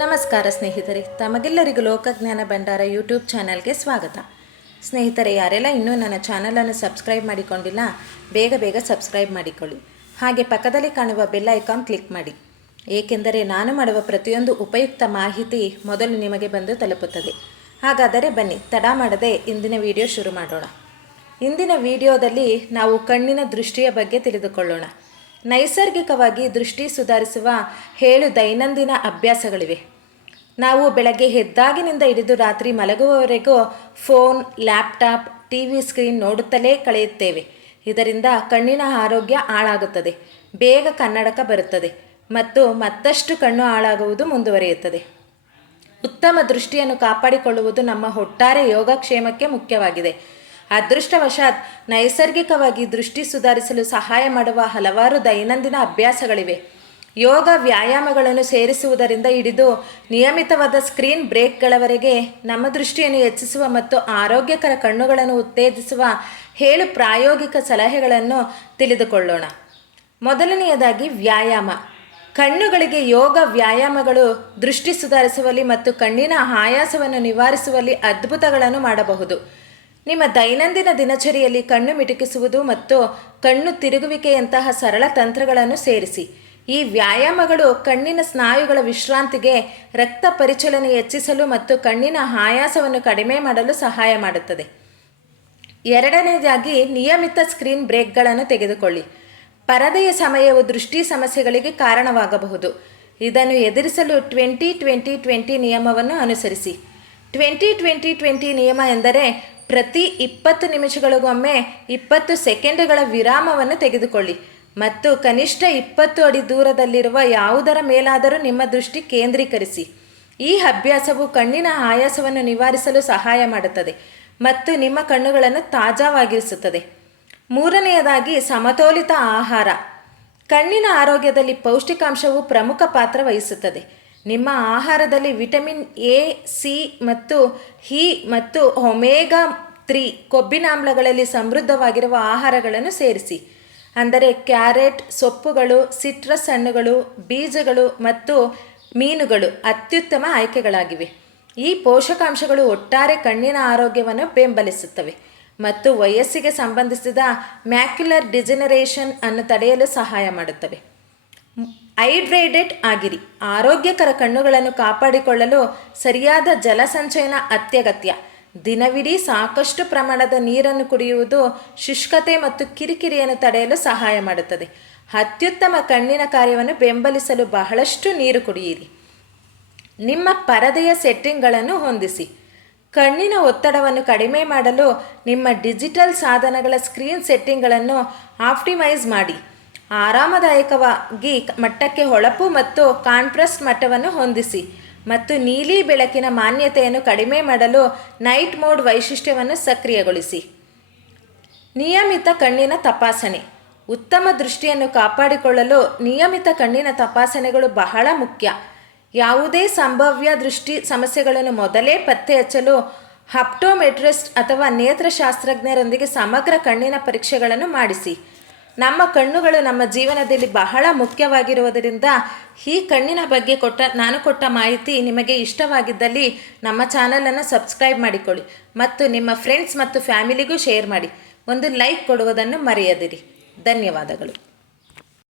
ನಮಸ್ಕಾರ ಸ್ನೇಹಿತರೆ, ತಮಗೆಲ್ಲರಿಗೂ ಲೋಕಜ್ಞಾನ ಭಂಡಾರ ಯೂಟ್ಯೂಬ್ ಚಾನಲ್ಗೆ ಸ್ವಾಗತ. ಸ್ನೇಹಿತರೆ, ಯಾರೆಲ್ಲ ಇನ್ನೂ ನನ್ನ ಚಾನಲನ್ನು ಸಬ್ಸ್ಕ್ರೈಬ್ ಮಾಡಿಕೊಂಡಿಲ್ಲ, ಬೇಗ ಸಬ್ಸ್ಕ್ರೈಬ್ ಮಾಡಿಕೊಳ್ಳಿ. ಹಾಗೆ ಪಕ್ಕದಲ್ಲಿ ಕಾಣುವ ಬೆಲ್ ಐಕಾನ್ ಕ್ಲಿಕ್ ಮಾಡಿ, ಏಕೆಂದರೆ ನಾನು ಮಾಡುವ ಪ್ರತಿಯೊಂದು ಉಪಯುಕ್ತ ಮಾಹಿತಿ ಮೊದಲು ನಿಮಗೆ ಬಂದು ತಲುಪುತ್ತದೆ. ಹಾಗಾದರೆ ಬನ್ನಿ, ತಡ ಮಾಡದೆ ಇಂದಿನ ವಿಡಿಯೋ ಶುರು ಮಾಡೋಣ. ಇಂದಿನ ವಿಡಿಯೋದಲ್ಲಿ ನಾವು ಕಣ್ಣಿನ ದೃಷ್ಟಿಯ ಬಗ್ಗೆ ತಿಳಿದುಕೊಳ್ಳೋಣ. ನೈಸರ್ಗಿಕವಾಗಿ ದೃಷ್ಟಿ ಸುಧಾರಿಸುವ 7 ದೈನಂದಿನ ಅಭ್ಯಾಸಗಳಿವೆ. ನಾವು ಬೆಳಗ್ಗೆ ಎದ್ದಾಗಿನಿಂದ ಹಿಡಿದು ರಾತ್ರಿ ಮಲಗುವವರೆಗೂ ಫೋನ್, ಲ್ಯಾಪ್ಟಾಪ್, ಟಿವಿ ಸ್ಕ್ರೀನ್ ನೋಡುತ್ತಲೇ ಕಳೆಯುತ್ತೇವೆ. ಇದರಿಂದ ಕಣ್ಣಿನ ಆರೋಗ್ಯ ಹಾಳಾಗುತ್ತದೆ, ಬೇಗ ಕನ್ನಡಕ ಬರುತ್ತದೆ ಮತ್ತು ಮತ್ತಷ್ಟು ಕಣ್ಣು ಹಾಳಾಗುವುದು ಮುಂದುವರಿಯುತ್ತದೆ. ಉತ್ತಮ ದೃಷ್ಟಿಯನ್ನು ಕಾಪಾಡಿಕೊಳ್ಳುವುದು ನಮ್ಮ ಒಟ್ಟಾರೆ ಯೋಗಕ್ಷೇಮಕ್ಕೆ ಮುಖ್ಯವಾಗಿದೆ. ಅದೃಷ್ಟವಶಾತ್ ನೈಸರ್ಗಿಕವಾಗಿ ದೃಷ್ಟಿ ಸುಧಾರಿಸಲು ಸಹಾಯ ಮಾಡುವ ಹಲವಾರು ದೈನಂದಿನ ಅಭ್ಯಾಸಗಳಿವೆ. ಯೋಗ ವ್ಯಾಯಾಮಗಳನ್ನು ಸೇರಿಸುವುದರಿಂದ ಹಿಡಿದು ನಿಯಮಿತವಾದ ಸ್ಕ್ರೀನ್ ಬ್ರೇಕ್ಗಳವರೆಗೆ ನಮ್ಮ ದೃಷ್ಟಿಯನ್ನು ಹೆಚ್ಚಿಸುವ ಮತ್ತು ಆರೋಗ್ಯಕರ ಕಣ್ಣುಗಳನ್ನು ಉತ್ತೇಜಿಸುವ 7 ಪ್ರಾಯೋಗಿಕ ಸಲಹೆಗಳನ್ನು ತಿಳಿದುಕೊಳ್ಳೋಣ. ಮೊದಲನೆಯದಾಗಿ ವ್ಯಾಯಾಮ. ಕಣ್ಣುಗಳಿಗೆ ಯೋಗ ವ್ಯಾಯಾಮಗಳು ದೃಷ್ಟಿ ಸುಧಾರಿಸುವಲ್ಲಿ ಮತ್ತು ಕಣ್ಣಿನ ಆಯಾಸವನ್ನು ನಿವಾರಿಸುವಲ್ಲಿ ಅದ್ಭುತಗಳನ್ನು ಮಾಡಬಹುದು. ನಿಮ್ಮ ದೈನಂದಿನ ದಿನಚರಿಯಲ್ಲಿ ಕಣ್ಣು ಮಿಟುಕಿಸುವುದು ಮತ್ತು ಕಣ್ಣು ತಿರುಗುವಿಕೆಯಂತಹ ಸರಳ ತಂತ್ರಗಳನ್ನು ಸೇರಿಸಿ. ಈ ವ್ಯಾಯಾಮಗಳು ಕಣ್ಣಿನ ಸ್ನಾಯುಗಳ ವಿಶ್ರಾಂತಿಗೆ, ರಕ್ತ ಪರಿಚಲನೆ ಹೆಚ್ಚಿಸಲು ಮತ್ತು ಕಣ್ಣಿನ ಆಯಾಸವನ್ನು ಕಡಿಮೆ ಮಾಡಲು ಸಹಾಯ ಮಾಡುತ್ತದೆ. ಎರಡನೇದಾಗಿ ನಿಯಮಿತ ಸ್ಕ್ರೀನ್ ಬ್ರೇಕ್ಗಳನ್ನು ತೆಗೆದುಕೊಳ್ಳಿ. ಪರದೆಯ ಸಮಯವು ದೃಷ್ಟಿ ಸಮಸ್ಯೆಗಳಿಗೆ ಕಾರಣವಾಗಬಹುದು. ಇದನ್ನು ಎದುರಿಸಲು 20-20-20 ನಿಯಮವನ್ನು ಅನುಸರಿಸಿ. 20-20-20 ನಿಯಮ ಎಂದರೆ ಪ್ರತಿ 20 ನಿಮಿಷಗಳಿಗೊಮ್ಮೆ 20 ಸೆಕೆಂಡುಗಳ ವಿರಾಮವನ್ನು ತೆಗೆದುಕೊಳ್ಳಿ ಮತ್ತು ಕನಿಷ್ಠ 20 ಅಡಿ ದೂರದಲ್ಲಿರುವ ಯಾವುದರ ಮೇಲಾದರೂ ನಿಮ್ಮ ದೃಷ್ಟಿ ಕೇಂದ್ರೀಕರಿಸಿ. ಈ ಅಭ್ಯಾಸವು ಕಣ್ಣಿನ ಆಯಾಸವನ್ನು ನಿವಾರಿಸಲು ಸಹಾಯ ಮಾಡುತ್ತದೆ ಮತ್ತು ನಿಮ್ಮ ಕಣ್ಣುಗಳನ್ನು ತಾಜಾವಾಗಿರಿಸುತ್ತದೆ. ಮೂರನೆಯದಾಗಿ ಸಮತೋಲಿತ ಆಹಾರ. ಕಣ್ಣಿನ ಆರೋಗ್ಯದಲ್ಲಿ ಪೌಷ್ಟಿಕಾಂಶವು ಪ್ರಮುಖ ಪಾತ್ರ ವಹಿಸುತ್ತದೆ. ನಿಮ್ಮ ಆಹಾರದಲ್ಲಿ ವಿಟಮಿನ್ ಎ, ಸಿ ಮತ್ತು ಇ ಮತ್ತು ಒಮೆಗಾ 3 ಕೊಬ್ಬಿನಾಮ್ಲಗಳಲ್ಲಿ ಸಮೃದ್ಧವಾಗಿರುವ ಆಹಾರಗಳನ್ನು ಸೇರಿಸಿ. ಅಂದರೆ ಕ್ಯಾರೆಟ್, ಸೊಪ್ಪುಗಳು, ಸಿಟ್ರಸ್ ಹಣ್ಣುಗಳು, ಬೀಜಗಳು ಮತ್ತು ಮೀನುಗಳು ಅತ್ಯುತ್ತಮ ಆಯ್ಕೆಗಳಾಗಿವೆ. ಈ ಪೋಷಕಾಂಶಗಳು ಒಟ್ಟಾರೆ ಕಣ್ಣಿನ ಆರೋಗ್ಯವನ್ನು ಬೆಂಬಲಿಸುತ್ತವೆ ಮತ್ತು ವಯಸ್ಸಿಗೆ ಸಂಬಂಧಿಸಿದ ಮ್ಯಾಕ್ಯುಲರ್ ಡಿಜೆನರೇಷನ್ ಅನ್ನು ತಡೆಯಲು ಸಹಾಯ ಮಾಡುತ್ತವೆ. ಹೈಡ್ರೇಟೆಡ್ ಆಗಿರಿ. ಆರೋಗ್ಯಕರ ಕಣ್ಣುಗಳನ್ನು ಕಾಪಾಡಿಕೊಳ್ಳಲು ಸರಿಯಾದ ಜಲಸಂಚಯನ ಅತ್ಯಗತ್ಯ. ದಿನವಿಡೀ ಸಾಕಷ್ಟು ಪ್ರಮಾಣದ ನೀರನ್ನು ಕುಡಿಯುವುದು ಶುಷ್ಕತೆ ಮತ್ತು ಕಿರಿಕಿರಿಯನ್ನು ತಡೆಯಲು ಸಹಾಯ ಮಾಡುತ್ತದೆ. ಅತ್ಯುತ್ತಮ ಕಣ್ಣಿನ ಕಾರ್ಯವನ್ನು ಬೆಂಬಲಿಸಲು ಬಹಳಷ್ಟು ನೀರು ಕುಡಿಯಿರಿ. ನಿಮ್ಮ ಪರದೆಯ ಸೆಟ್ಟಿಂಗ್ಗಳನ್ನು ಹೊಂದಿಸಿ. ಕಣ್ಣಿನ ಒತ್ತಡವನ್ನು ಕಡಿಮೆ ಮಾಡಲು ನಿಮ್ಮ ಡಿಜಿಟಲ್ ಸಾಧನಗಳ ಸ್ಕ್ರೀನ್ ಸೆಟ್ಟಿಂಗ್ಗಳನ್ನು ಆಪ್ಟಿಮೈಸ್ ಮಾಡಿ. ಆರಾಮದಾಯಕವಾಗಿ ಮಟ್ಟಕ್ಕೆ ಹೊಳಪು ಮತ್ತು ಕಾಂಟ್ರಾಸ್ಟ್ ಮಟ್ಟವನ್ನು ಹೊಂದಿಸಿ ಮತ್ತು ನೀಲಿ ಬೆಳಕಿನ ಮಾನ್ಯತೆಯನ್ನು ಕಡಿಮೆ ಮಾಡಲು ನೈಟ್ ಮೋಡ್ ವೈಶಿಷ್ಟ್ಯವನ್ನು ಸಕ್ರಿಯಗೊಳಿಸಿ. ನಿಯಮಿತ ಕಣ್ಣಿನ ತಪಾಸಣೆ. ಉತ್ತಮ ದೃಷ್ಟಿಯನ್ನು ಕಾಪಾಡಿಕೊಳ್ಳಲು ನಿಯಮಿತ ಕಣ್ಣಿನ ತಪಾಸಣೆಗಳು ಬಹಳ ಮುಖ್ಯ. ಯಾವುದೇ ಸಂಭಾವ್ಯ ದೃಷ್ಟಿ ಸಮಸ್ಯೆಗಳನ್ನು ಮೊದಲೇ ಪತ್ತೆ ಹಚ್ಚಲು ಆಪ್ಟೋಮೆಟ್ರಿಸ್ಟ್ ಅಥವಾ ನೇತ್ರಶಾಸ್ತ್ರಜ್ಞರೊಂದಿಗೆ ಸಮಗ್ರ ಕಣ್ಣಿನ ಪರೀಕ್ಷೆಗಳನ್ನು ಮಾಡಿಸಿ. ನಮ್ಮ ಕಣ್ಣುಗಳು ನಮ್ಮ ಜೀವನದಲ್ಲಿ ಬಹಳ ಮುಖ್ಯವಾಗಿರುವುದರಿಂದ ಈ ಕಣ್ಣಿನ ಬಗ್ಗೆ ನಾನು ಕೊಟ್ಟ ಮಾಹಿತಿ ನಿಮಗೆ ಇಷ್ಟವಾಗಿದ್ದಲ್ಲಿ ನಮ್ಮ ಚಾನಲನ್ನು ಸಬ್ಸ್ಕ್ರೈಬ್ ಮಾಡಿಕೊಳ್ಳಿ ಮತ್ತು ನಿಮ್ಮ ಫ್ರೆಂಡ್ಸ್ ಮತ್ತು ಫ್ಯಾಮಿಲಿಗೂ ಶೇರ್ ಮಾಡಿ. ಒಂದು ಲೈಕ್ ಕೊಡುವುದನ್ನು ಮರೆಯದಿರಿ. ಧನ್ಯವಾದಗಳು.